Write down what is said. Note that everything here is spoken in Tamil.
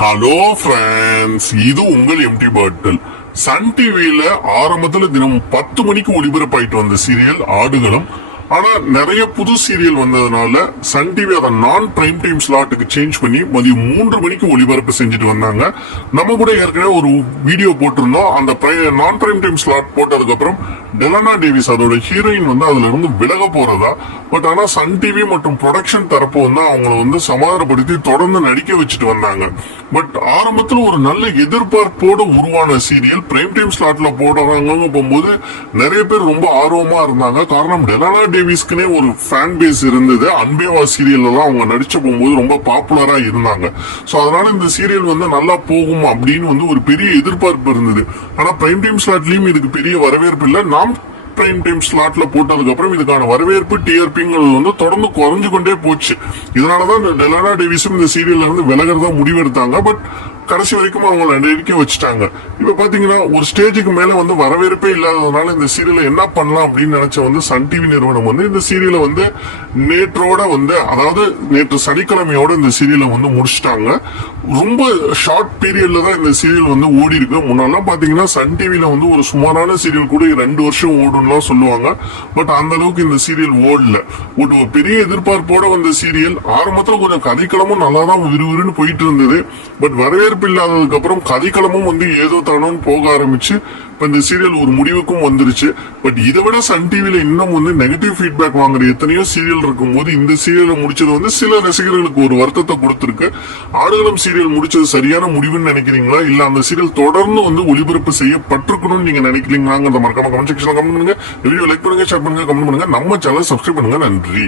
ஹலோ ஃப்ரெண்ட்ஸ், இது உங்கள் எம்டி பாட்டில். சன் டிவியில ஆரம்பத்துல தினம் 10 மணிக்கு ஒளிபரப்பாயிட்டு வந்த சீரியல் ஆடுகளம். ஆனா நிறைய புது சீரியல் வந்ததுனால சன் டிவி அதை நான் பிரைம் டைம் ஸ்லாட்டுக்கு சேஞ்ச் பண்ணி மதியம் 3 மணிக்கு ஒளிபரப்பு செஞ்சுட்டு வந்தாங்க. நம்ம கூட ஏற்கனவே ஒரு வீடியோ போட்டிருந்தோம். அந்த நான் பிரைம் டைம் ஸ்லாட் போட்டதுக்கு அப்புறம் டெலனா டேவிஸ் அதோட ஹீரோயின் அதுல இருந்து விலக போறதா. பட் ஆனா சன் டிவி மற்றும் ப்ரொடக்ஷன் தரப்பு அவங்களை சமாதானப்படுத்தி தொடர்ந்து நடிக்க வச்சுட்டு வந்தாங்க. பட் ஆரம்பத்துல ஒரு நல்ல எதிர்பார்ப்போட உருவான சீரியல் பிரைம் டைம் ஸ்லாட்ல போடுறாங்க போகும்போது நிறைய பேர் ரொம்ப ஆர்வமா இருந்தாங்க. காரணம் டெலனா டேவிஸ்க்குனே ஒரு ஃபேன் பேஸ் இருந்தது. அன்பேவா சீரியல் எல்லாம் அவங்க நடிச்ச போகும்போது ரொம்ப பாப்புலரா இருந்தாங்க. சோ அதனால இந்த சீரியல் நல்லா போகும் அப்படின்னு ஒரு பெரிய எதிர்பார்ப்பு இருந்தது. ஆனா பிரைம் டைம் ஸ்லாட்லயும் இதுக்கு பெரிய வரவேற்பு இல்லை. நாம் பிரைம் டைம் ஸ்லாட்ல போட்டதுக்கு அப்புறம் இதுக்கான வரவேற்பு டிஆர்பிங்கிறது தொடர்ந்து குறைஞ்சு கொண்டே போச்சு. இதனாலதான் டெலனா டேவிஸும் இந்த சீரியல்ல இருந்து விலகிறதா முடிவெடுத்தாங்க. பட் கடைசி வரைக்கும் அவங்களை நடிக்க வச்சுட்டாங்க. இப்ப பாத்தீங்கன்னா ஒரு ஸ்டேஜுக்கு மேல வரவேற்பே இல்லாததுனால இந்த சீரியலை என்ன பண்ணலாம் அப்படின்னு நினைச்ச சன் டிவி நிறுவனம் இந்த சீரியலை நேற்றோட அதாவது நேற்று சனிக்கிழமையோட இந்த சீரியலை முடிச்சுட்டாங்க. ரொம்ப ஷார்ட் பீரியட்ல தான் இந்த சீரியல் ஓடி இருக்கு. முன்னெல்லாம் பாத்தீங்கன்னா சன் டிவில ஒரு சுமாரான சீரியல் கூட 2 வருஷம் ஓடும்லாம் சொல்லுவாங்க. பட் அந்த அளவுக்கு இந்த சீரியல் ஓடல. ஒரு பெரிய எதிர்பார்ப்போட வந்த சீரியல் ஆரம்பத்துல கொஞ்சம் கதைக்களமும் நல்லா தான் விறுவிறுன்னு போயிட்டு இருந்தது. பட் வரவேற்பு இல்லாததுக்கு அப்புறம் கதைக்களமும் ஏதோ தானோன்னு போக ஆரம்பிச்சு இந்த சீரியல் ஒரு முடிவுக்கும் வந்துருச்சு. பட் இதை விட சன் டிவில இன்னும் நெகட்டிவ் ஃபீட்பேக் வாங்குற எத்தனையோ சீரியல் இருக்கும் போது இந்த சீரியலை முடிச்சது சில ரசிகர்களுக்கு ஒரு வருத்தத்தை கொடுத்திருக்கு. ஆடுகளம் சீரியல் முடிச்சது சரியான முடிவுன்னு நினைக்கிறீங்களா, இல்ல அந்த சீரியல் தொடர்ந்து ஒளிபரப்பு செய்யப்பட்டிருக்கணும்னு நீங்க நினைக்கிறீங்களாங்கிறத மறக்காம கமெண்ட் செக்ஷன்ல கமெண்ட் பண்ணுங்க. வீடியோ லைக் பண்ணுங்க, ஷேர் பண்ணுங்க, கமெண்ட் பண்ணுங்க. நம்ம சேனல் சப்ஸ்கிரைப் பண்ணுங்க. நன்றி.